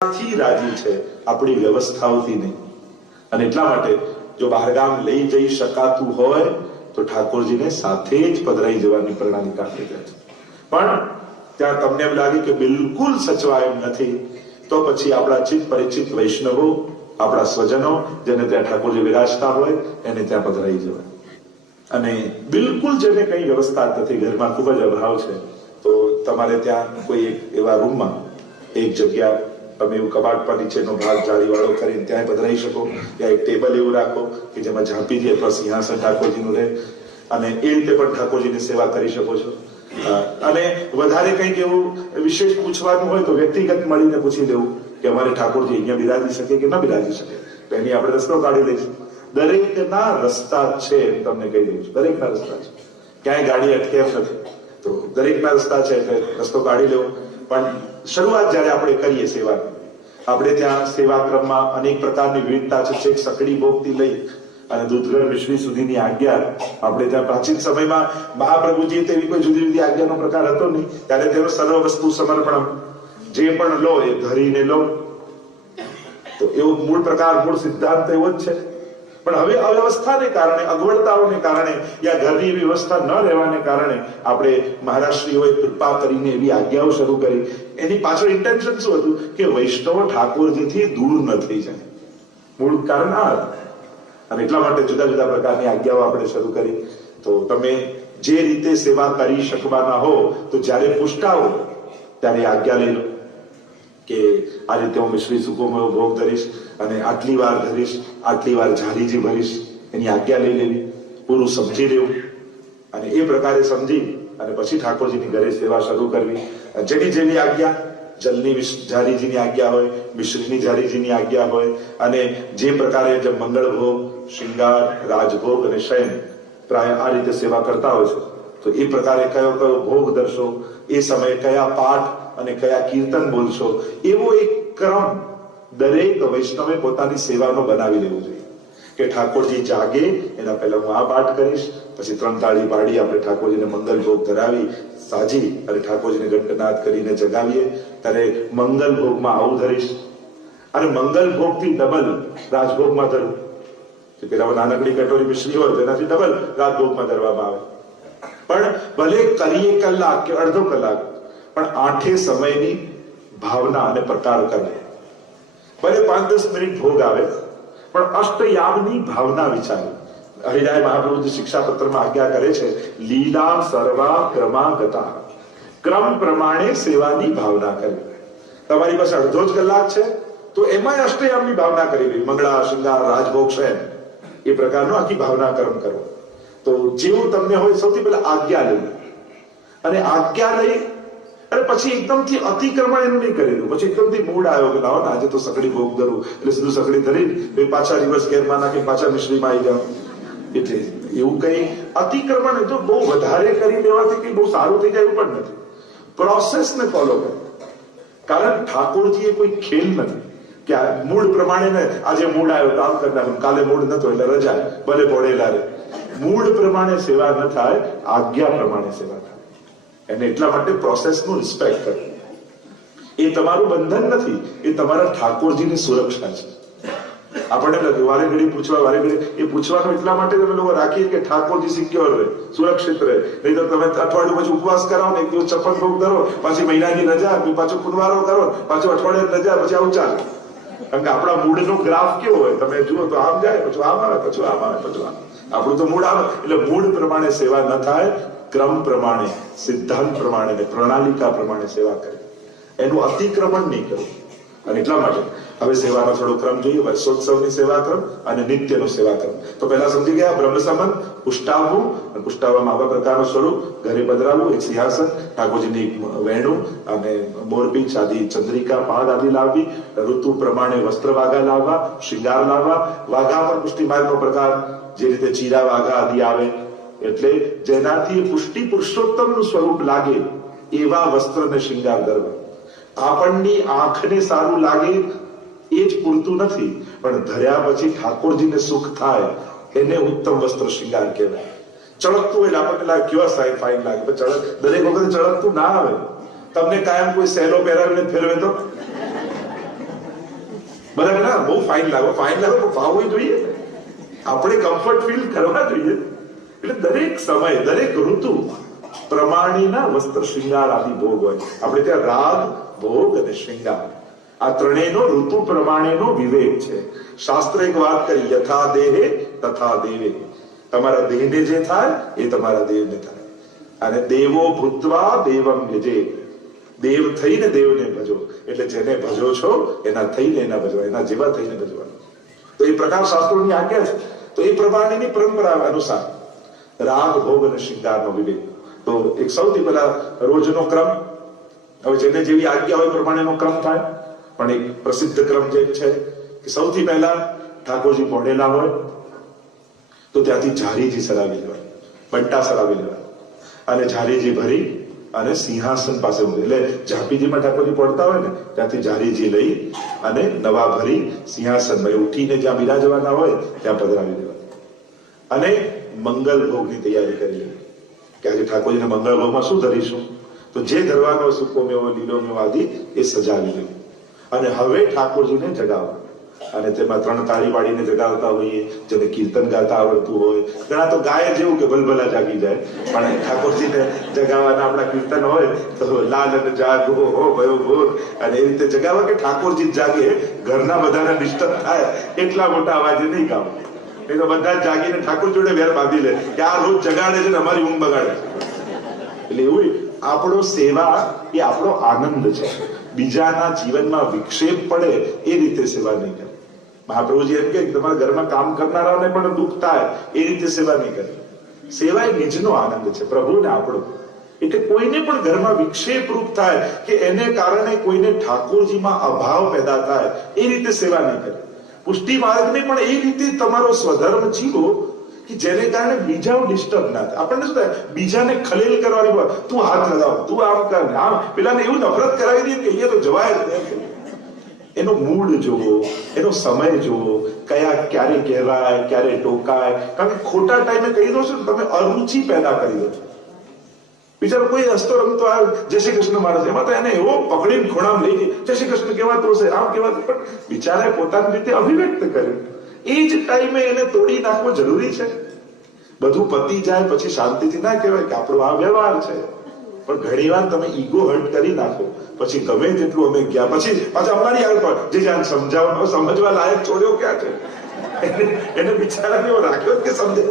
થી રાજી છે, આપણી વ્યવસ્થાઓથી નહીં. અને એટલા માટે જો બહારગામ લઈ જઈ શકાતું હોય તો ઠાકોરજીને સાથે જ પધરાઈ જવાની પ્રણાલી કાઢી દે છે. પણ ત્યાં તમને એમ લાગે કે બિલકુલ સચવાય એમ નથી, તો પછી આપણા ચિત્ત પરિચિત વૈષ્ણવો, આપણા સ્વજનો જેને ત્યાં ઠાકોરજી વિરાજતા હોય એને ત્યાં પધરાઈ જવાય. અને બિલકુલ જેને કઈ વ્યવસ્થા નથી, ઘરમાં ખૂબ જ અભાવ છે, તો તમારે ત્યાં કોઈ એવા રૂમમાં એક જગ્યા તમે એવું કબાટ પર નીચેનો ભાગ જાળી વાળો કરીને ત્યાં પધરાઈ શકો, ત્યાં એક ટેબલ એવું રાખો કે જેમાં ઝાંપીથી અથવા સિંહાસન ઠાકોરજીનું રહે, અને એ રીતે પણ ઠાકોરજીની સેવા કરી શકો છો. અને વધારે કંઈક એવું વિશેષ પૂછવાનું હોય તો વ્યક્તિગત મળીને પૂછી લેવું કે અમારે ઠાકોરજી અહીંયા બિરાજી શકે કે ન બિરાજી શકે, તો એની આપણે રસ્તો કાઢી લઈશું. દરેકના રસ્તા છે એમ તમને કહી દઉં છું, દરેકના રસ્તા છે, ક્યાંય ગાડી અટકે એમ નથી. તો દરેકના રસ્તા છે એટલે રસ્તો કાઢી લેવો. પણ શરૂઆત જયારે આપણે કરીએ સેવાની, આપણે ત્યાં સેવા ક્રમમાં અનેક પ્રકારની વિવિધતા છે. છેક સકડી ભોગથી લઈ અને દૂધગર મિશ્રી સુધીની આજ્ઞા આપણે ત્યાં પ્રાચીન સમયમાં મહાપ્રભુજી તેવી કોઈ જુદી જુદી આજ્ઞાનો પ્રકાર હતો નહીં, ત્યારે તેનો સર્વ વસ્તુ સમર્પણ, જે પણ લો એ ધરીને લો. તો એવો મૂળ પ્રકાર, મૂળ સિદ્ધાંત એવો જ છે. પણ હવે અવ્યવસ્થાને કારણે, અગવડતાઓને કારણે, યા ઘરની એવી વ્યવસ્થા ન રહેવાને કારણે આપણે મહારાષ્ટ્રીઓએ કૃપા કરીને એવી આજ્ઞાઓ શરૂ કરી. એની પાછળ ઇન્ટેન્શન શું હતું કે વૈષ્ણવ ઠાકોરજીથી દૂર ન થઈ જાય. મૂળ કારણ આ હતું. અને એટલા માટે જુદા જુદા પ્રકારની આજ્ઞાઓ આપણે શરૂ કરી. તો તમે જે રીતે સેવા કરી શકવાના હો તો જ્યારે પુષ્ટાવો ત્યારે આજ્ઞા લઈ લો કે આ રીતે હું મિશ્રી સૂકોમેવો ભોગ ધરીશ અને આટલી વાર ધરીશ, આટલી વાર ઝારીજી ભરીશ, એની આજ્ઞા લઈ લેવી, પૂરું સમજી લેવું. અને એ પ્રકારે સમજી અને પછી ઠાકોરજીની ઘરે સેવા શરૂ કરવી. જેની જેવી આજ્ઞા, જલની ઝારીજીની આજ્ઞા હોય, મિશ્રીની ઝારીજીની આજ્ઞા હોય, અને જે પ્રકારે જે મંગળ ભોગ, શૃંગાર, રાજભોગ અને શયન પ્રાય આ રીતે સેવા કરતા હોય છે, તો એ પ્રકારે કયો કયો ભોગ ધરશો, એ સમયે કયા પાઠ અને કયા કીર્તન બોલશો, એવો એક ક્રમ દરેક વૈષ્ણવે પોતાની સેવાનો બનાવી લેવું જોઈએ. કે ઠાકોરજી જાગે એના પહેલા હું આ પાઠ કરીશ, પછી 3 તાળી પાડી આપણે ઠાકોરજીને મંગલ ભોગ ધરાવી સાજી અને ઠાકોરજીને ઘંટનાદ કરીને જગાવીએ, ત્યારે મંગલ ભોગમાં આવું ધરીશ, અને મંગલ ભોગથી ડબલ રાજભોગમાં ધરવું. પેલા નાનકડી કટોરી મિશ્રી હોય તો એનાથી ડબલ રાજભોગમાં ધરવામાં આવે. પણ ભલે કરીએ કલાક કે અડધો કલાક, પણ 8 સમયની ભાવના અને પ્રકાર કરે. ભલે 5-10 મિનિટ ભોગ આવે, પણ અષ્ટયામની ભાવના વિચારે. હરિરાય મહાપ્રભુજી શિક્ષાપત્રમાં આજ્ઞા કરે છે, લીલા સર્વા ક્રમાગતા, ક્રમ પ્રમાણે સેવાની ભાવના કરવી. તમારી પાસે અડધો જ કલાક છે તો એમાં અષ્ટયામની ભાવના કરી લેવી. મંગળા, શૃંગાર, રાજભોગ, શયન, એ પ્રકારનો આખી ભાવના ક્રમ કરો. તો જેવું તમને હોય, સૌથી પહેલા આજ્ઞા લેવી, અને આજ્ઞા લઈ અને પછી એકદમથી અતિક્રમણ એનું નહીં કરી દઉં. પછી એકદમથી મૂડ આવ્યો કે લાવો ને આજે તો સકડી ભોગ ધરું, એટલે સીધું સકડી ધરી પાછા રિવર્સ ગેરમાં નાખી પાછા મિશ્રીમાં આવી જાવ. એટલે એવું કઈ અતિક્રમણ તો બહુ વધારે કરી લેવાથી કઈ બહુ સારું થઈ જાય એવું પણ નથી. પ્રોસેસને ફોલો કરો. કારણ ઠાકોરજી એ કોઈ ખેલ નથી કે મૂડ પ્રમાણે ને આજે મૂડ આવ્યો તો આમ કરી નાખું, કાલે મૂડ નતો એટલે રજા, ભલે પડેલા રે. મૂડ પ્રમાણે સેવા ન થાય, આજ્ઞા પ્રમાણે સેવા થાય. અને એટલા માટે પ્રોસેસનું રિસ્પેક્ટ કરવું એ તમારું બંધન નથી, એ તમારા ઠાકોરજીની સુરક્ષા છે. આપણને લાગે વારે ઘડી પૂછવા, વારે ઘડી એ પૂછવાનું એટલા માટે તમે લોકો રાખીએ કે ઠાકોરજી સિક્યોર રહે, સુરક્ષિત રહે. નહીં તો તમે અઠવાડિયું પછી ઉપવાસ કરાવો ને, એક દિવસ 56 ભોગ ધરો, પાછી મહિનાની રજા, પાછો ખુનવારો કરો, પાછું અઠવાડિયાની રજા, પછી આવું ચાલે. કારણ કે આપણા મૂડનો ગ્રાફ કેવો હોય તમે જુઓ તો આમ જાય, પછી આમ આવે, પછી આમ આવે, પછી આમ. આપણું તો મૂડ આવે એટલે મૂડ પ્રમાણે સેવા ન થાય, ક્રમ પ્રમાણે, સિદ્ધાંત પ્રમાણે, પ્રણાલિકા પ્રમાણે સેવા કરે. એનું અતિક્રમણ નહીં કરવું. અને એટલા માટે હવે સેવાનો થોડો ક્રમ જોઈએ. વર્ષોત્સવની સેવા ક્રમ અને નિત્યનો સેવા ક્રમ. તો પહેલા સમજી ગયા, બ્રહ્મ સંબંધ, પુષ્ટાવવું, અને પુષ્ટાવવામાં આવા પ્રકારનું સ્વરૂપ, ઘરે પધરાવવું, એક સિંહાસન, ઠાકોરજીની વેણું અને મોરપીંછ આદિ, ચંદ્રિકા, પાદ આદિ લાવવી, ઋતુ પ્રમાણે વસ્ત્ર વાઘા લાવવા, શૃંગાર લાવવા. વાઘા પણ પુષ્ટિ માર્ગનો પ્રકાર, જે રીતે ચીરા વાઘા આદિ આવે, એટલે જેનાથી પુષ્ટિ પુરુષોત્તમનું સ્વરૂપ લાગે એવા વસ્ત્ર અને શૃંગાર ધરવા. આપણની આંખને સારું લાગે એ જ પૂરતું નથી, પણ ધર્યા પછી ઠાકોરજીને સુખ થાય એને ઉત્તમ વસ્ત્ર શૃંગાર કહેવાય. ચળકતું એટલે આપણને લાગે કેવા ફાઇન લાગે, પણ દરેક વખતે ચળકતું ના આવે. તમને કાયમ કોઈ સહેલો પહેરાવીને ફેરવે તો ના બહુ ફાઇન લાગો તો ફાવવું જોઈએ, આપણે કમ્ફર્ટ ફીલ કરવા જોઈએ. એટલે દરેક સમય દરેક ઋતુ પ્રમાણેના વસ્ત્ર શૃંગાર આદિ ભોગ હોય. આપણે ત્યાં રાગ, ભોગ અને શૃંગાર આ ત્રણેયનો ઋતુ પ્રમાણેનો વિવેક છે. શાસ્ત્ર એક વાત કરી, યથા દેહે તથા દેવે. તમારા દેહને જે થાય એ તમારા દેવને થાય. અને દેવો ભૂત્વા દેવમ યજે. દેવ થઈને દેવને ભજો. એટલે જેને ભજો છો એના થઈને એના ભજવા, એના જેવા થઈને ભજવાનું. તો એ પ્રકાર શાસ્ત્રોની આજ્ઞા છે. તો એ પ્રમાણેની પરંપરા અનુસાર રાગ, ભોગ અને શૃંગારનો વિવેક. તો એક સૌથી પહેલા રોજનો ક્રમ, હવે જેને જેવી આજ્ઞા હોય પ્રમાણેનો ક્રમ થાય. પણ એક પ્રસિદ્ધ ક્રમ જે છે કે સૌથી પહેલા ઠાકોરજી પહોળેલા હોય તો ત્યાંથી ઝારીજી સરાવી લેવાય, બંટા સરાવી લેવાય અને ઝારીજી ભરી અને સિંહાસન પાસે મૂકે. એટલે ઝાપીજીમાં ઠાકોરજી પડતા હોય ને ત્યાંથી ઝારીજી લઈ અને નવા ભરી સિંહાસનમાં ઉઠીને જ્યાં બિરાજવાના હોય ત્યાં પધરાવી દેવા. અને મંગલ ભોગની તૈયારી કરી લેવી કે આજે ઠાકોરજીને મંગળ ભોગમાં શું ધરીશું, તો જે ધરવાનો સૂકો મેવો, લીલો મેવો આદિ એ સજાવી લેવું. અને હવે ઠાકોરજીને જગાવવા. અને તેમાં 3 તાળી પાડીને જગાવતા હોઈએ, જેને કીર્તન ગાતા આવડતું હોય. ઘણા તો ગાય જેવું કે ભલભલા જાગી જાય, પણ ઠાકોરજીને જગાવવાના આપણા કીર્તન હોય તો લાલ અને જાગો હો ભયો ભોર, અને એ રીતે જગાવવા કે ઠાકોરજી જાગે, ઘરના બધાને ડિસ્ટર્બ થાય એટલા મોટા અવાજે નહીં ગાવ. એ તો બધા જ જાગીને ઠાકોર જોડે વેર બાંધી લે કે આ રોજ જગાડે છે ને અમારી ઊંઘ બગાડે છે. એટલે એવું આપણો સેવા એ આપણો આનંદ છે. બીજાના જીવનમાં વિક્ષેપ પડે એ રીતે સેવા નહીં કરે. મહાપ્રભુજી એમ કે તમારા ઘરમાં કામ કરનારાને પણ દુઃખ થાય એ રીતે સેવા નહીં કરે. સેવા એ નિજનો આનંદ છે, પ્રભુને આપણો. એટલે કોઈને પણ ઘરમાં વિક્ષેપ રૂપ થાય કે એને કારણે કોઈને ઠાકોરજીમાં અભાવ પેદા થાય એ રીતે સેવા નહીં કરે. પુષ્ટિ માર્ગને પણ એ રીતે તમારો સ્વધર્મ જીવો કે જેને કારણે બીજાઓ ડિસ્ટર્બ ના થાય. આપણને શું થાય, બીજાને ખલેલ કરવાની, તું હાથ લગાવ, તું આમ કર, આમ પેલાને એવું નફરત કરાવી દઈએ કે અહીંયા તો જવાય જ નહીં. એનો મૂડ જોવો, એનો સમય જોવો, ક્યારે કહેવાય, ક્યારે ટોકાય. કારણ કે ખોટા ટાઈમે કહી દો છો ને તમે અરુચિ પેદા કરી દો છો. બિચારો કોઈ હસતો રમતો આ જય શ્રી કૃષ્ણ માણસ, એમાં તો એને એવો પકડીને ખોણામ લઈ ગઈ, જય શ્રી કૃષ્ણ કહેવાતો હશે, આમ કહેવાતું, પણ બિચારાએ પોતાની રીતે અભિવ્યક્ત કર્યું. એ જ ટાઈમે એને તોડી નાખવો જરૂરી છે. બધું પતી જાય પછી શાંતિથી ના કહેવાય કે આપણો આ વ્યવહાર છે. પણ ઘણી વાર તમે ઈગો હર્ટ કરી નાખો, પછી ગમે તેટલું અમે ગયા પછી પાછા અમારી આગળ પર જે જ્યાં સમજવા લાયક છોડ્યો ક્યાં છે, એને બિચારાને એવો રાખ્યો કે સમજે.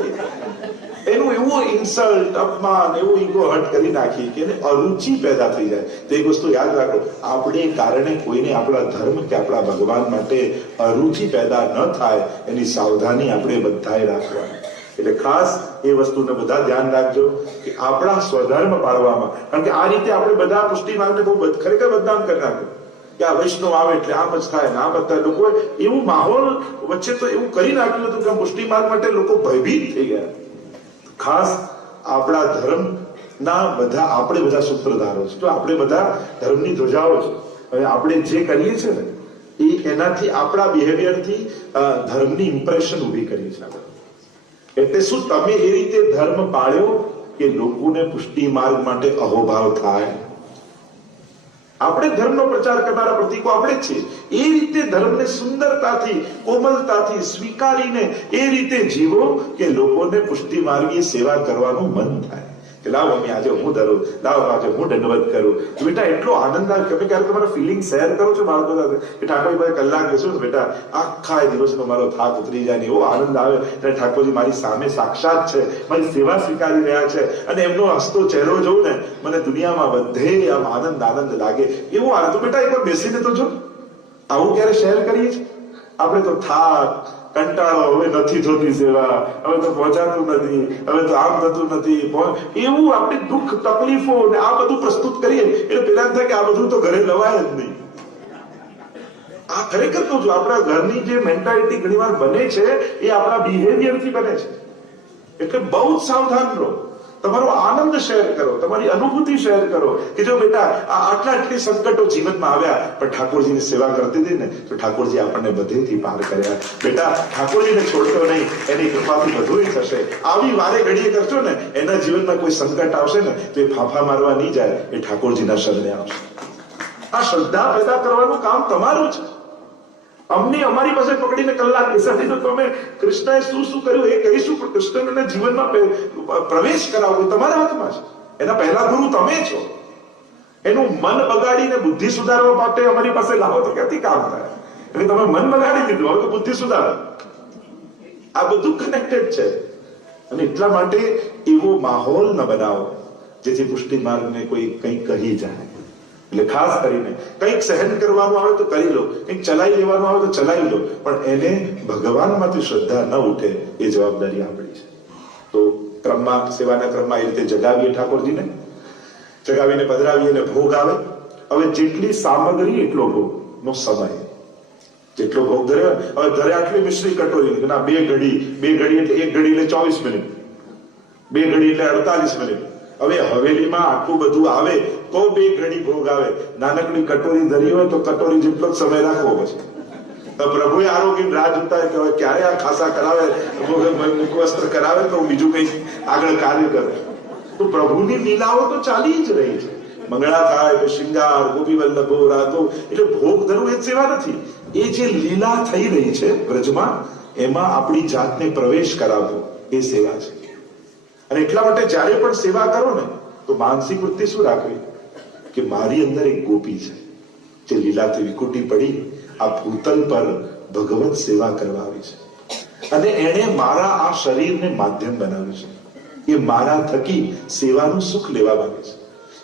એનું એવું ઇન્સલ્ટ, અપમાન, એવું ઈગો હર્ટ કરી નાખી કે એને અરુચિ પેદા થઈ જાય. તો એક વસ્તુ યાદ રાખો, આપણે કારણે કોઈને આપણા ધર્મ કે આપણા ભગવાન માટે અરુચિ પેદા ન થાય એની સાવધાની આપણે બધાએ રાખવાની. એટલે ખાસ એ વસ્તુને બધા ધ્યાન રાખજો કે આપણા સ્વધર્મ પાળવામાં. કારણ કે આ રીતે આપણે બધા પુષ્ટિ માર્ગને બહુ ખરેખર બદનામ કરી નાખ્યું કે આ વૈષ્ણવ આવે એટલે આમ જ થાય ને આ બધા લોકો એવું માહોલ વચ્ચે તો એવું કરી નાખ્યું હતું કે પુષ્ટિ માર્ગ માટે લોકો ભયભીત થઈ ગયા. ખાસ આપણા ધર્મના આપણે બધા સૂત્રધારો છે. જો આપણે બધા ધર્મની ધ્વજાઓ છે. હવે આપણે જે કરીએ છીએ ને એ એનાથી આપણા બિહેવિયરથી ધર્મની ઇમ્પ્રેશન ઊભી કરીએ છીએ આપણે. એટલે શું તમે એ રીતે ધર્મ પાળ્યો કે લોકોને પુષ્ટિ માર્ગ માટે અહોભાવ થાય? આપણે ધર્મનો પ્રચાર કરનારા પ્રતીકો આપણે જ છીએ. એ રીતે ધર્મને સુંદરતાથી, કોમલતાથી સ્વીકારીને એ રીતે જીવો કે લોકોને પુષ્ટિ માર્ગીય સેવા કરવાનું મન થાય કે લાવ મમ્મી આજે હું ધરું, લાવ આજે હું દંડવત કરું. બેટા એટલો આનંદ આવે. તમે ક્યારે તમારા ફિલિંગ શેર કરો છો બાળકો સાથે કે ઠાકોરજી પાસે કલાક બેસો ને બેટા આખા દિવસનો મારો થાક ઉતરી જાય ને એવો આનંદ આવે. ત્યારે ઠાકોરજી મારી સામે સાક્ષાત છે, મારી સેવા સ્વીકારી રહ્યા છે અને એમનો હસતો ચહેરો જોઉં ને મને દુનિયામાં બધે આમ આનંદ લાગે. એવો આનંદ. તો બેટા એકવાર બેસીને તો જો, આવું ક્યારે શેર કરીએ છીએ? આપણે તો થાક, કંટાળો, હવે નથી થતી સેવા, હવે તો પહોંચાતું નથી, હવે તો આમ થતું નથી, એવું આપણે દુઃખ, તકલીફો ને આ બધું પ્રસ્તુત કરીએ એટલે પેલા થાય કે આ બધું તો ઘરે લવાય જ નહીં. આ ખરેખર તો જો આપણા ઘરની જે મેન્ટાલિટી ઘણી વાર બને છે એ આપણા બિહેવિયરથી બને છે. એટલે બહુ જ સાવધાન રહો. તમારો આનંદ શેર કરો, તમારી અનુભૂતિ શેર કરો કે જો બેટા આટલી સંકટો જીવનમાં આવ્યા પણ ઠાકોરજીની સેવા કરતી હતી ને તો ઠાકોરજી આપણને બધેથી પાર કર્યા. બેટા ઠાકોરજીને છોડતો નહીં, એની કૃપાથી બધું થશે. આવી વારે ઘડીએ કરશો ને એના જીવનમાં કોઈ સંકટ આવશે ને તો એ ફાંફા મારવા નહીં જાય, એ ઠાકોરજીના શરણે આવશે. આ શ્રદ્ધા પેદા કરવાનું કામ તમારું છે. અમને અમારી પાસે પકડીને કલાક બેસાડી દો તો અમે કૃષ્ણએ શું શું કર્યું એ કહીશું, પણ કૃષ્ણને જીવનમાં પ્રવેશ કરાવવો તમારા હાથમાં છે. એના પહેલા ગુરુ તમે છો. એનું મન બગાડીને બુદ્ધિ સુધારવા માટે અમારી પાસે લાવો તો ક્યાંથી કામ થાય? એટલે તમે મન બગાડી દીધું, હવે તો બુદ્ધિ સુધારો. આ બધું કનેક્ટેડ છે. અને એટલા માટે એવો માહોલ ન બનાવો જેથી પુષ્ટિ માર્ગને કોઈ કંઈક કહી જાય. એટલે ખાસ કરીને કંઈક સહન કરવાનું આવે તો કરી લો, કંઈક ચલાવી લેવાનું આવે તો ચલાવી લો, પણ એને ભગવાનમાંથી શ્રદ્ધા ન ઉઠે એ જવાબદારી આપણી છે. તો ક્રમમાં, સેવાના ક્રમમાં એ રીતે જગાવીએ ઠાકોરજીને, જગાવીને પધરાવીએ અને ભોગ આવે. હવે જેટલી સામગ્રી એટલો ભોગ નો સમય, જેટલો ભોગ ધર્યો. હવે ધરે આટલી મિશ્રી કટોરી, ના 2 ઘડી એટલે 1 ઘડી એટલે 24 મિનિટ, 2 ઘડી એટલે 48 મિનિટ. હવે હવેલીમાં આટલું બધું આવે તો 2 ઘડી ભોગ આવે. નાનકડી કટોરી ધરી હોય તો કટોરી જેટલો જ સમય રાખવો. પછી તો પ્રભુએ આરોગ્ય રાહ જોતા કે હવે ક્યારે આ ખાસા કરાવે, મુખવસ્ત્ર કરાવે તો બીજું કઈ આગળ કાર્ય કરે. તો પ્રભુની લીલાઓ તો ચાલી જ રહી છે. મંગળા થાય કે શૃંગાર, ગોપી વલ્લભો રાતો, એટલે ભોગ ધરવું એ સેવા નથી. એ જે લીલા થઈ રહી છે વ્રજમાં, એમાં આપણી જાતને પ્રવેશ કરાવવો એ સેવા છે. અને એટલા માટે જ્યારે પણ સેવા કરો ને તો માનસિક વૃત્તિ શું રાખવી કે મારી અંદર એક ગોપી છે જે લીલાથી વિકુટી પડી આ ભૂતલ પર ભગવત સેવા કરવા આવી છે. અને એણે મારા આ શરીરને માધ્યમ બનાવ્યું છે. એ મારા થકી સેવાનું સુખ લેવા માંગે છે.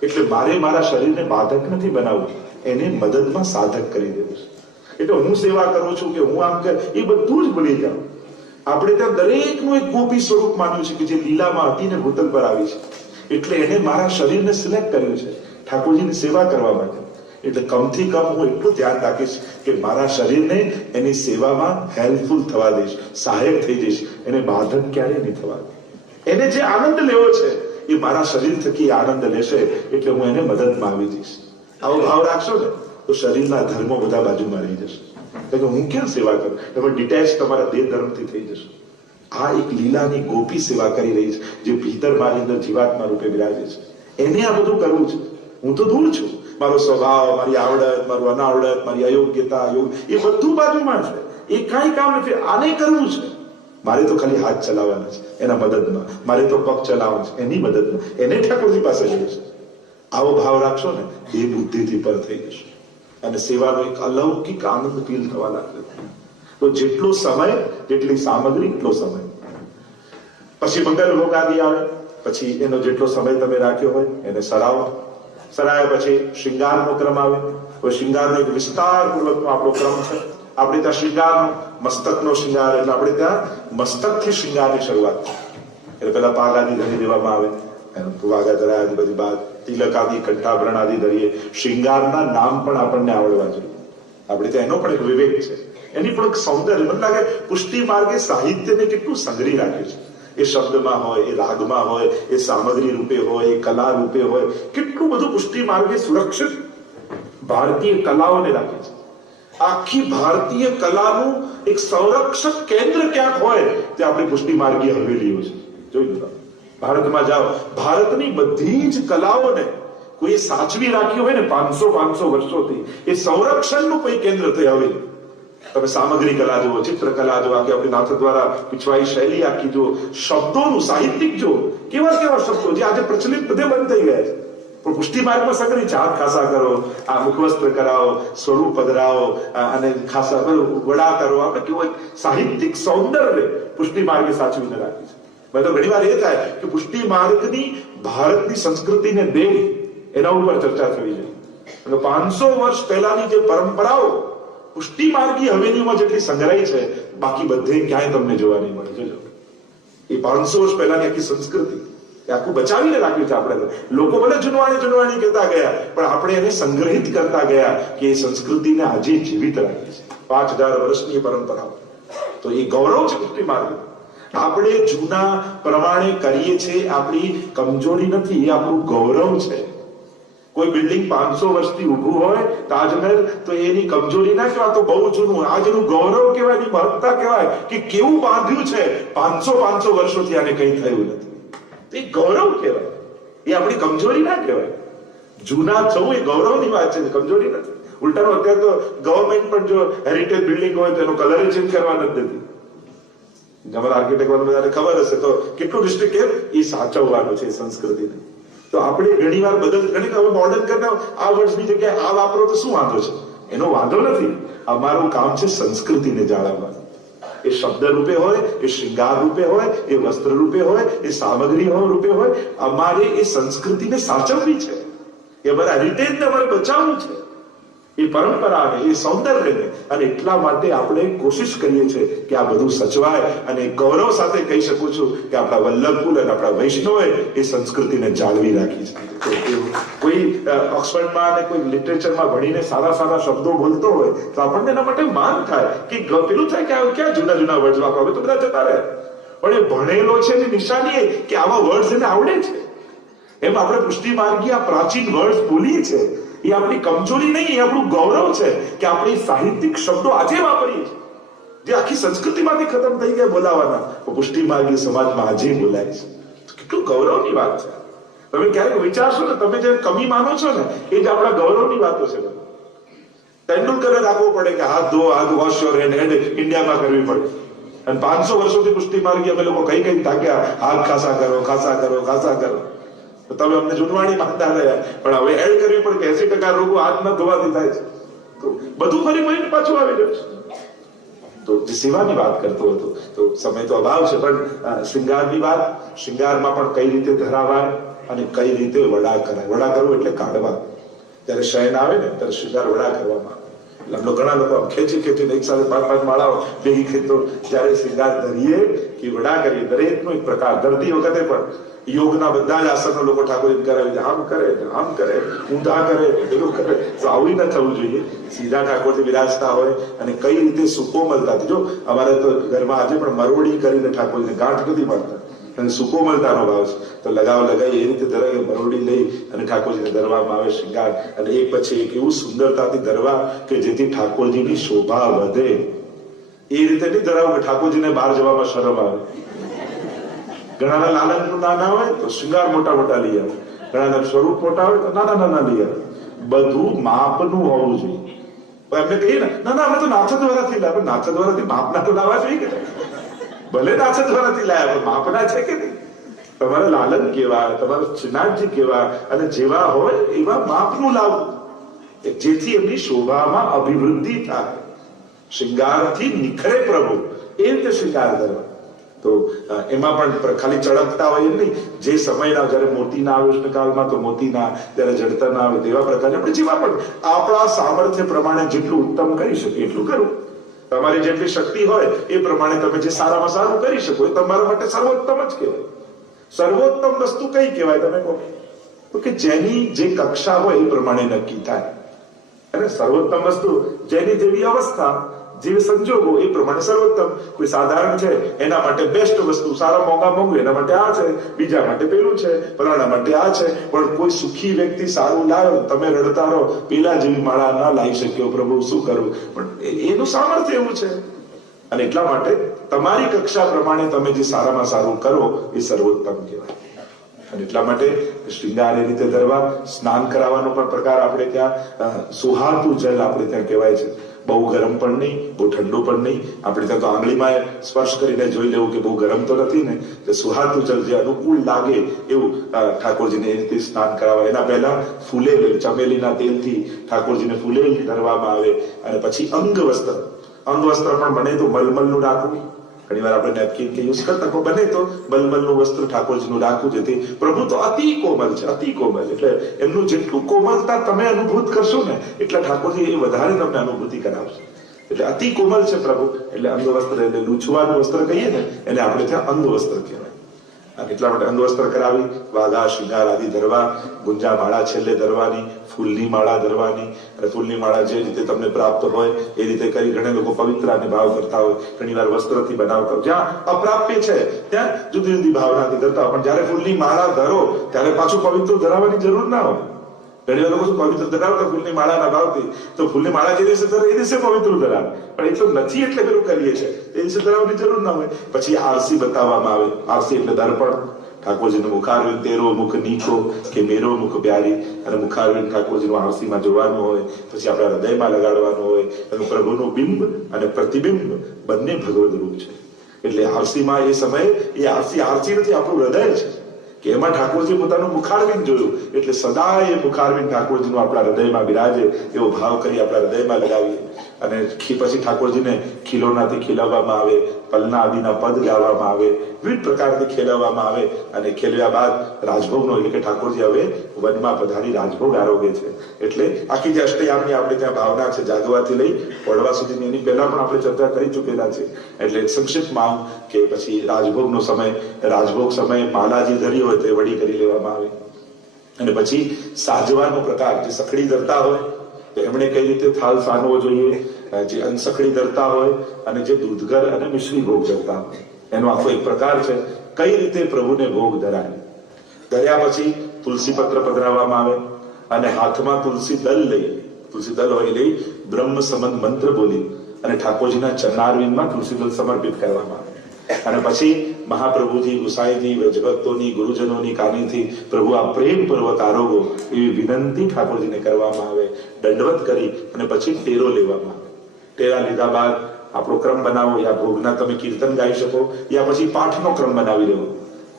એટલે મારે મારા શરીરને બાધક નથી બનાવવું, એને મદદમાં સાધક કરી દેવું છે. એટલે હું સેવા કરું છું કે હું આમ કે એ બધું જ ભૂલી જાઉં. આપણે ત્યાં દરેકનું એક ગોપી સ્વરૂપ માન્યું છે કે જે લીલામાં હતી ને ભૂતલ પર આવી છે. એટલે એને મારા શરીરને સિલેક્ટ કર્યું છે ઠાકોરજીની સેવા કરવા માટે. એટલે કમથી કમ હું એટલું ધ્યાન રાખીશ કે મારા શરીરને એની સેવામાં હેલ્પફુલ થવા દઈશ, સહાયક થઈ જઈશ, એને બાધક ક્યારેય નહીં થવા દે. એને જે આનંદ લેવો છે એ મારા શરીર થકી આનંદ લેશે, એટલે હું એને મદદમાં આવી જઈશ. આવો ભાવ રાખશો ને તો શરીરના ધર્મો બધા બાજુમાં રહી જશે. હું ક્યાં સેવા કરું, તમે ડિટેચ તમારા દેહ ધર્મથી થઈ જશો. આ એક લીલાની ગોપી સેવા કરી રહી છે જે ભીતર મારી અંદર જીવાત્મા રૂપે વિરાજે છે. એને આ બધું કરવું છે. હું તો દૂર છું. મારો સ્વભાવ, મારી આવડત, મારું અનાવડત, મારી અયોગ્યતા, એ બધું બાજુમાં છે. એ કાંઈ કામ નથી. આને કરવું છે. મારે તો ખાલી હાથ ચલાવવાના છે એના મદદમાં, મારે તો પગ ચલાવવાનો છે એની મદદમાં, એને ઠાકોરજી પાસે જવું છે. આવો ભાવ રાખશો ને એ બુદ્ધિથી પર થઈ જશે અને સેવાનો એક અલૌકિક આનંદ ફીલ થવા લાગે. તો જેટલો સમય, જેટલી સામગ્રી, એટલો સમય. પછી મંગલ ભોગ આદિ આવે, પછી એનો જેટલો સમય તમે રાખ્યો હોય એને સરાવો. સરાયા પછી શૃંગારનો ક્રમ આવે. હવે શૃંગારનો એક વિસ્તારપૂર્વકનો આપણો ક્રમ છે. આપણે ત્યાં શૃંગારનો મસ્તકનો શૃંગાર, એટલે આપણે ત્યાં મસ્તકથી શૃંગારની શરૂઆત છે. એટલે પેલા પાગ આદિ ધરી દેવામાં આવે, વાઘા ધરાય આદિ બધી બાદ, તિલક આદિ, કંઠાભરણ આદિ ધરીએ. શૃંગારના નામ પણ આપણને આવડવા જોઈએ. આપણે ત્યાં એનો પણ એક વિવેક છે, એની પણ એક સૌંદર્ય. મને લાગે પુષ્ટિ માર્ગે સાહિત્યને કેટલું સંગ્રહી રાખ્યું છે. એ શબ્દમાં હોય, એ રાગમાં હોય, એ સામગ્રી રૂપે હોય, એ કલા રૂપે હોય, કેટલું બધું પુષ્ટિ માર્ગે સુરક્ષિત ભારતીય કલાઓને રાખે છે. આખી ભારતીય કલાનું એક સંરક્ષક કેન્દ્ર ક્યાંક હોય તે આપણી પુષ્ટિ માર્ગીય હવેલીઓ છે. જોઈ લો, ભારતમાં જાઓ, ભારતની બધી જ કલાઓને કોઈ સાચવી રાખી હોય ને 500 વર્ષોથી, એ સંરક્ષણનું કોઈ કેન્દ્ર થઈ હવેલી. તમે સામગ્રી કલા જુઓ, ચિત્રકલા જુઓ, કે આપણી નાથ દ્વારા પીછવાઈ શૈલી આખી જુઓ, શબ્દોનું સાહિત્યિક જુઓ, કેવા કેવા શબ્દો જે આજે પ્રચલિત બધે બંધ થઈ ગયા છે. પણ પુષ્ટિ માર્ગમાં સંગ્રહિત છે. હાથ ખાસા કરો, આ મુખવસ્ત્ર કરાવો, સ્વરૂપ પધરાવો અને ખાસા વડા કરો. આપણે કેવું સાહિત્યિક સૌંદર્ય પુષ્ટિ માર્ગે સાચવીને રાખી છે. મેં તો ઘણી વાર એ થાય કે પુષ્ટિ માર્ગની ભારતની સંસ્કૃતિને દેવ, એના ઉપર ચર્ચા થવી જોઈએ. અને 500 વર્ષ પહેલાની જે પરંપરાઓ પુષ્ટિ માર્ગી હવેલીમાં જેટલી સંગ્રહી છે, બાકી બધે ક્યાંય તમને જોવા નહીં મળે. જોજો, એ 500 વર્ષ પહેલાની આખી સંસ્કૃતિ આખું બચાવીને રાખ્યું છે. આપણે લોકો ભલે જુનવાણી કહેતા ગયા, પણ આપણે એને સંગ્રહિત કરતા ગયા કે એ સંસ્કૃતિને આજે જીવિત રાખી છે. 5000 વર્ષની પરંપરાઓ. તો એ ગૌરવ છે પુષ્ટિ માર્ગ. આપણે જૂના પ્રમાણે કરીએ છીએ, આપણી કમજોરી નથી, એ આપણું ગૌરવ છે. કોઈ બિલ્ડિંગ 500 વર્ષથી ઊભું હોય, તાજમહેલ, તો એની કમજોરી ના કહેવાય, તો બહુ જૂનું. આજનું ગૌરવ કહેવાય, એની મહત્તા કહેવાય કે કેવું બાંધ્યું છે. 500 વર્ષોથી આને કંઈ થયું નથી. એ ગૌરવ કહેવાય, એ આપણી કમજોરી ના કહેવાય. જૂના થવું એ ગૌરવની વાત છે, કમજોરી નથી. ઉલટાનું અત્યારે તો ગવર્મેન્ટ પણ જો હેરિટેજ બિલ્ડિંગ હોય તો એનો કલર ચેન્જ કરવા નથી દેતી. અમારા આર્કિટેક્ટ બધાને ખબર હશે તો કેટલું રિસ્ટ્રિક્ટ કેમ એ સાચવવાનું છે સંસ્કૃતિને. તો આપણે ઘણી વાર ઘણી હવે મોડર્ન કરીને આ વર્ડ્સની જગ્યાએ આ વાપરો તો શું વાંધો છે? એનો વાંધો નથી. અમારું કામ છે સંસ્કૃતિને જાળવવાનું. એ શબ્દ રૂપે હોય, એ શૃંગાર રૂપે હોય, એ વસ્ત્ર રૂપે હોય, એ સામગ્રી રૂપે હોય, અમારે એ સંસ્કૃતિને સાચવવી છે. એ અમારા હેરિટેજને અમારે બચાવવું છે, એ પરંપરાને, એ સૌંદર્યને. અને એટલા માટે આપણે કોશિશ કરીએ છીએ કે આ બધું સચવાય. અને ગૌરવ સાથે કહી શકું છું કે આપણા વલ્લભકુલ અને આપણા વૈષ્ણવે એ સંસ્કૃતિને જાળવી રાખી છે. કોઈ ઓક્સફર્ડમાં અને કોઈ લિટરેચરમાં ભણીને સારા સારા શબ્દો બોલતો હોય તો આપણને એના માટે માન થાય કે પેલું થાય કે ક્યાં જૂના જૂના વર્ડ્સ વાપરો, હવે તો બધા જતા રહે. પણ એ ભણેલો છે એની નિશાની એ કે આવા વર્ડ્સ એને આવડે છે. એમ આપણે પુષ્ટિ માર્ગી આ પ્રાચીન વર્ડ્સ બોલીએ છીએ. એ આપણી કમજોરી નહીં, એ આપણું ગૌરવ છે કે આપણે સાહિત્યિક શબ્દો આજે વાપરીએ છીએ જે આખી સંસ્કૃતિમાંથી ખતમ થઈ ગયા બોલાવાના, પુષ્ટિ માર્ગી સમાજમાં આજે બોલાય છે. કેટલું ગૌરવની વાત છે. તમે ક્યારેક વિચારશો ને, તમે જે કમી માનો છો ને એ જ આપણા ગૌરવની વાતો છે. તેંડુલકરે રાખવો પડે કે હાથ ધો, હાથ વોશ યોર હેન્ડ ઇન્ડિયામાં કરવી પડે. અને 500 વર્ષોથી પુષ્ટિ માર્ગી અમે લોકો કઈ કઈ તાક્યા, હાથ ખાસા કરો, ખાસા કરો, ખાસા કરો. તમે અમને જૂનવાણી માનતા રહ્યા, પણ હવે એડ કરવી પડે કે 80% રોગો હાથ ન ધોવાથી થાય છે. તો બધું ફરી ફરીને પાછું આવી રહ્યું છે. તો જે સેવાની વાત કરતો હતો, તો સમય તો અભાવ છે, પણ શૃંગારની વાત, શૃંગારમાં પણ કઈ રીતે ધરાવાય અને કઈ રીતે વડા કરાય. વડા કરવું એટલે કાઢવા. જયારે શયન આવે ને ત્યારે શૃંગાર વડા કરવામાં આવે. ઘણા લોકો ખેંચી ખેંચીને એક સાથે 5-5 માળાઓ ભેગી ખેંચતો. જયારે શૃંગાર ધરીએ કે વડા કરીએ, દરેકનો એક પ્રકાર. ધરતી વખતે પણ યોગના બધા જ આસનો લોકો ઠાકોરજી કરાવી, આમ કરે, આમ કરે, ઊંધા કરે, પેલું કરે. તો આવું ન થવું જોઈએ. સીધા ઠાકોરજી વિરાજતા હોય અને કઈ રીતે સુકોમલતાથી. જો અમારે તો ઘરમાં આજે પણ મરોડી કરીને ઠાકોરજીને ગાંઠ નથી મારતા, અને સુકોમલતાનો ભાવ છે. તો લગાવ લગાવી એ રીતે ધરાવે, મરોડી લઈ અને ઠાકોરજીને ધરવામાં આવે શૃંગાર. અને એક પછી એક એવું સુંદરતાથી ધરવા કે જેથી ઠાકોરજીની શોભા વધે. એ રીતે નહીં ધરાવું કે ઠાકોરજીને બહાર જવામાં શરમ આવે. ઘણાના લાલનનું નાના હોય તો શૃંગાર મોટા મોટા લઈ આવે, ઘણાના સ્વરૂપ મોટા હોય તો નાના નાના લઈ આવે. બધું માપનું હોવું જોઈએ. એમને કહીએ ને, ના ના અમે તો નાથ દ્વારાથી લાવે. નાથ દ્વારાથી માપના તો લાવવા જોઈએ કે ભલે નાથ દ્વારાથી લાવ્યા, પણ માપના છે કે નહીં? તમારા લાલન કેવા, તમારા શ્રીનાથજી કેવા અને જેવા હોય એવા માપનું લાવવું, જેથી એમની શોભામાં અભિવૃદ્ધિ થાય. શૃંગારથી નિખરે પ્રભુ, એ રીતે શૃંગાર કરવા. તો એમાં પણ ખાલી ચળકતા હોય એમ નહીં. જે સમયના, જયારે મોતીના આવે કૃષ્ણકાળમાં તો મોતીના, જયારે જડતરના આવે તેવા પ્રકારે આપણે જેવા પણ આપણા સામર્થ્ય પ્રમાણે જેટલું ઉત્તમ કરી શકીએ એટલું કરવું. તમારી જેટલી શક્તિ હોય એ પ્રમાણે તમે જે સારામાં સારું કરી શકો એ તમારા માટે સર્વોત્તમ જ કહેવાય. સર્વોત્તમ વસ્તુ કઈ કહેવાય તમે કહો? તો કે જેની જે કક્ષા હોય એ પ્રમાણે નક્કી થાય. અને સર્વોત્તમ વસ્તુ જેની જેવી અવસ્થા, જેવી સંજોગો એ પ્રમાણે સર્વોત્તમ. કોઈ સાધારણ છે એના માટે બેસ્ટ વસ્તુ, સારા મોંઘું એના માટે આ છે, બીજા માટે પેલું છે, ફલાણા માટે આ છે. પણ કોઈ સુખી વ્યક્તિ સારું લાવ્યો, તમે રડતા રહો પેલા જેવી માળા ના લાવી શક્યો, પ્રભુ શું કરવું? પણ એનું સામર્થ્ય એવું છે. અને એટલા માટે તમારી કક્ષા પ્રમાણે તમે જે સારામાં સારું કરો એ સર્વોત્તમ કહેવાય. અને એટલા માટે શૃંગાર એ રીતે ધરવા. સ્નાન કરાવવાનો પણ પ્રકાર આપણે ત્યાં સુહાતું જલ આપણે ત્યાં કહેવાય છે. બહુ ગરમ પણ નહીં, બહુ ઠંડુ પણ નહીં. આપણે ત્યાં તો આંગળીમાં સ્પર્શ કરીને જોઈ લેવું કે બહુ ગરમ તો નથી ને. સુહાતું જલ જે અનુકૂળ લાગે એવું ઠાકોરજીને એ રીતે સ્નાન કરાવવા. એના પહેલા ફૂલેલ ચમેલીના તેલથી ઠાકોરજીને ફૂલેલ ધરવામાં આવે. અને પછી અંગ વસ્ત્ર પણ બને તો મલમલનું રાખવું. ઘણી વાર આપણે નેપકિન કે યુઝ કરતા, પણ બને તો મલમલનું વસ્ત્ર ઠાકોરજીનું રાખવું. જેથી પ્રભુ તો અતિ કોમલ છે, અતિ કોમલ. એટલે એમનું જેટલું કોમલતા તમે અનુભૂત કરશો ને એટલા ઠાકોરજી એ વધારે તમને અનુભૂતિ કરાવશે. એટલે અતિ કોમલ છે પ્રભુ. એટલે અંગ વસ્ત્ર, એટલે લૂછવાનું વસ્ત્ર કહીએ ને એને આપણે ત્યાં અંગ વસ્ત્ર કહેવાય. અને એટલા માટે અંગ વસ્ત્ર કરાવી, વાઘા શૃંગાર આદિ ધરવા, ગુંજા માળા છેલ્લે ધરવાની, ફૂલની માળા ધરવાની. અને ફૂલની માળા જે રીતે તમને પ્રાપ્ત હોય એ રીતે કરી. ઘણા લોકો પવિત્ર અને ભાવ કરતા હોય, ઘણી વાર વસ્ત્રથી બનાવતા હોય. જ્યાં અપ્રાપ્ય છે ત્યાં જુદી જુદી ભાવનાથી કરતા હોય. પણ જયારે ફૂલની માળા ધરો ત્યારે પાછું પવિત્ર ધરાવવાની જરૂર ના હોય. ઘણી વાર લોકો શું પવિત્ર ધરાવતા ફૂલની માળાના ભાવથી, તો ફૂલની માળા જે દિવસે ધરે એ દિવસે પવિત્ર ધરાવે. પણ એટલું નથી એટલે પેલું કરીએ છીએ, એ દિવસે ધરાવવાની જરૂર ના હોય. પછી આરસી બતાવવામાં આવે. આરસી એટલે દર્પણ. ઠાકોરજીનું મુખારવિંદ તેરો મુખ નીકો કે મેરો મુખ પ્યારી, અને મુખારવિંદ ઠાકોરજીનું આરસીમાં જોવાનું હોય, પછી આપણા હૃદયમાં લગાડવાનું હોય. એનું પ્રભુનું બિંબ અને પ્રતિબિંબ બંને ભગવદ રૂપ છે. એટલે આરસીમાં એ સમયે એ આરસી નથી, આપણું હૃદય છે કે એમાં ઠાકોરજી પોતાનું મુખારવિંદ જોયું. એટલે સદા એ મુખારવિંદ ઠાકોરજીનું આપણા હૃદયમાં બિરાજે એવો ભાવ કરી આપણા હૃદયમાં લગાવીએ. અને પછી ઠાકોરજીને ખીલોનાથી ખીલવવામાં આવે, પલના આદિના પદ ગાવામાં આવે, વિવિધ પ્રકારથી ખેલવવામાં આવે. અને ખેલવ્યા બાદ રાજભોગનો, એટલે કે ઠાકોરજી હવે વનમાં પધારી રાજભોગ આરોગે છે. એટલે આખી જે અષ્ટયામની આપણે ત્યાં ભાવના છે, જાગવાથી લઈ પડવા સુધીની, એની પહેલા પણ આપણે ચર્ચા કરી ચૂકેલા છે. એટલે સંક્ષિપ્તમાં કે પછી રાજભોગનો સમય, રાજભોગ સમયે પાલાજી ધરી હોય તો એ વડી કરી લેવામાં આવે. અને પછી સાજવાનો પ્રકાર, જે સખડી ધરતા હોય તો એમણે કઈ રીતે થાળ સાનવો જોઈએ, જે અનસખડી ધરતા હોય અને જે દૂધગર અને મિશ્રી ભોગ ધરતા હોય, એનો આખો એક પ્રકાર છે. કઈ રીતે પ્રભુને ભોગ ધરાય. ધર્યા પછી તુલસી પત્ર પધરાવવામાં આવે અને હાથમાં તુલસી દલ હોય લઈ બ્રહ્મ સંબંધ મંત્ર બોલી અને ઠાકોરજીના ચરણારવિંદમાં તુલસી દલ સમર્પિત કરવામાં આવે. અને પછી મહાપ્રભુજી, ગુસાઈજી, વ્રજભક્તોની, ગુરુજનોની કાનીથી પ્રભુ આ પ્રેમ પર્વત આરોગો એવી વિનંતી ઠાકોરજીને કરવામાં આવે. દંડવત કરી અને પછી ટેરો લેવામાં આવે. ટેરા લીધા બાદ આપણો ક્રમ બનાવો, યા ભોગના તમે કીર્તન ગાઈ શકો, યા પછી પાઠનો ક્રમ બનાવી લેવો.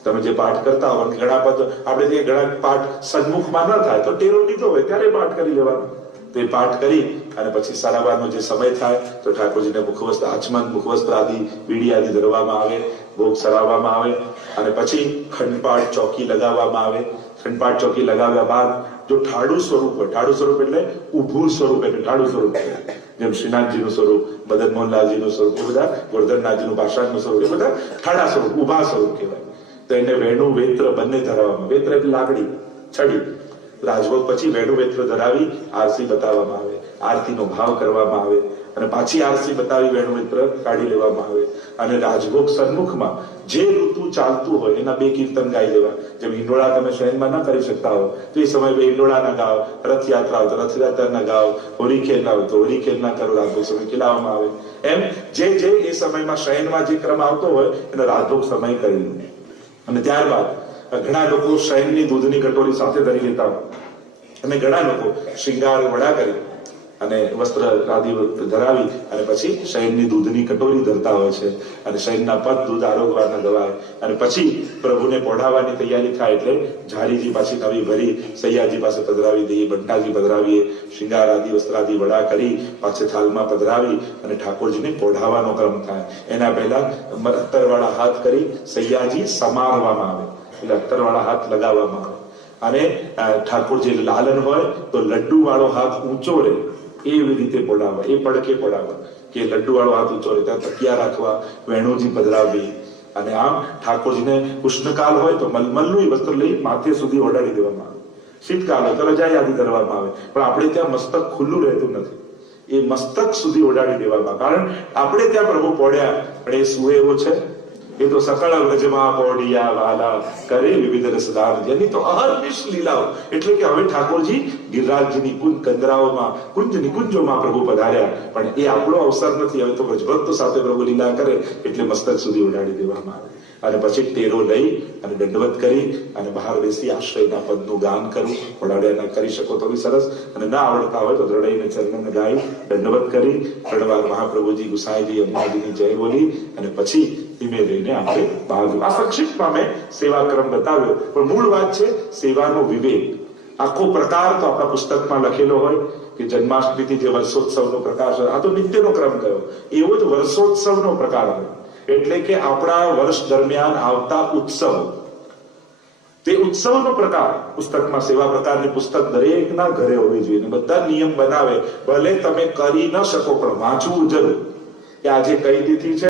તમે જે પાઠ કરતા હો, ઘણા પદ આપણે જે ઘણા પાઠ સન્મુખમાં ન થાય તો ટેરો લીધો હોય ત્યારે પાઠ કરી લેવાનો. તો એ પાઠ કરી અને પછી સરાવાનો જે સમય થાય તો ઠાકોરજીને મુખવસ્ત્ર, આચમન, મુખવસ્ત્ર આદિ, બીડી આદિ ધરવામાં આવે, ભોગ સરાવવામાં આવે. અને પછી ખંડપાઠ ચોકી લગાવવામાં આવે. ખંડપાઠ ચોકી લગાવ્યા બાદ જો ઠાડું સ્વરૂપ હોય, ઠાડું સ્વરૂપ એટલે ઊભું સ્વરૂપ, એટલે ઠાડું સ્વરૂપ જેમ શ્રીનાથજીનું સ્વરૂપ, મદન મોહનલાલજીનું સ્વરૂપ, એ બધા ગોરધનનાથજીનું પાષાણનું સ્વરૂપ, એ બધા ઠાડા સ્વરૂપ, ઊભા સ્વરૂપ કહેવાય. તો એને વેણુ વેત્ર બંને ધરાવવામાં. વેત્ર એટલે લાકડી, છડી. રાજભોગ પછી વેણુ વેત્ર ધરાવી આરસી બતાવવામાં આવે, આરતીનો ભાવ કરવામાં આવે અને પાછી આરસી બતાવી વેણુ વેત્ર કાઢી લેવામાં આવે. અને રાજભોગ સન્મુખમાં જે ઋતુ ચાલતું હોય એના બે કીર્તન ગાઈ લેવા. જેમ હિંડોળા તમે શયનમાં ન કરી શકતા હો તો એ સમયે બે હિંડોળાના ગાઓ, રથયાત્રા હોય તો રથયાત્રાના ગાઓ, હોળી ખેલના હોય તો હોળી ખેલના કરો, રાજભોગ સમય ખેલાવવામાં આવે. એમ જે એ સમયમાં શયનમાં જે ક્રમ આવતો હોય એનો રાજભોગ સમય કરી લો. અને ત્યારબાદ ઘણા લોકો શયનની દૂધની કટોરી સાથે ધરી લેતા હોય અને ઘણા લોકો શૃંગાર વડા કરી અને વસ્ત્ર આદિ ધરાવી અને પછી શયનની દૂધની કટોરી ધરતા હોય છે. અને શયનના પદ દૂધ આરોગવાના ગવાય. અને પછી પ્રભુને પોઢાવવાની તૈયારી થાય એટલે ઝારીજી પાછી નવી ભરી સૈયાજી પાસે પધરાવી દઈએ, બંટાજી પધરાવીએ, શૃંગાર આદિ વસ્ત્ર આદિ વડા કરી પાછે થાલમાં પધરાવી અને ઠાકોરજીને પોઢાવવાનો ક્રમ થાય. એના પહેલા અત્તરવાળા હાથ કરી સૈયાજી સમારવામાં આવે, એટલે અત્તરવાળા હાથ લગાવવામાં આવે. અને ઠાકોરજી લાલન હોય તો લડ્ડુ વાળો હાથ ઊંચો રહે એવી રીતે પોડાવવા, એ પડકે પોડાવવા કે લડ્ડુ વાળો હાથ ઊંચો રહે, ત્યાં તકિયા રાખવા, વેણુજી પધરાવવી. અને આમ ઠાકોરજીને ઉષ્ણકાલ હોય તો મલમલનું વસ્ત્ર લઈ માથે સુધી ઓડાડી દેવામાં આવે. શીતકાલ હોય તો રજાઈ આદિ કરવામાં આવે. પણ આપણે ત્યાં મસ્તક ખુલ્લું રહેતું નથી, એ મસ્તક સુધી ઓડાડી દેવામાં. કારણ આપણે ત્યાં પ્રભુ પોડ્યા પણ એ સુએ એવો છે, એ તો સકળ વ્રજમાં પોડિયા વાલા કરે વિવિધ રસદાન, જેની તો અહર્નિશ લીલાઓ. એટલે કે હવે ઠાકોરજી ગિરિરાજજીની કુંજ કંદરાઓમાં, કુંજ નિકુંજોમાં પ્રભુ પધાર્યા. પણ એ આપણો અવસર નથી. હવે તો વ્રજભક્તો સાથે પ્રભુ લીલા કરે એટલે મસ્તક સુધી ઉડાડી દેવામાં આવે. અને પછી ટેરો લઈ અને દંડવત કરી અને બહાર બેસી આશ્રયના પદનું ગાન કરવું. ઓડાડ્યા કરી શકો તો બી સરસ, અને ના આવડતા હોય તો દ્રઢઈને ચરણને ગાઈ દંડવત કરી 3 વાર મહાપ્રભુજી, ગુસાઈજી, અમ્માજીની જય બોલી અને પછી ધીમે રહીને આપણે બહાર. આ સંક્ષિપ્તમાં મેં સેવાક્રમ બતાવ્યો, પણ મૂળ વાત છે સેવાનો વિવેક. આખો પ્રકાર તો આપણા પુસ્તકમાં લખેલો હોય કે જન્માષ્ટમીથી જે વર્ષોત્સવનો પ્રકાર છે, આ તો નિત્યનો ક્રમ કયો, એવો જ વર્ષોત્સવનો પ્રકાર હોય. એટલે કે આપણા વર્ષ દરમિયાન આવતા ઉત્સવ, તે ઉત્સવનો પ્રકાર પુસ્તકમાં, સેવા પ્રકારની પુસ્તક દરેકના ઘરે હોવી જોઈએ. બધા નિયમ બનાવે, ભલે તમે કરી ન શકો પણ વાંચવું જરૂર કે આજે કઈ તિથિ છે.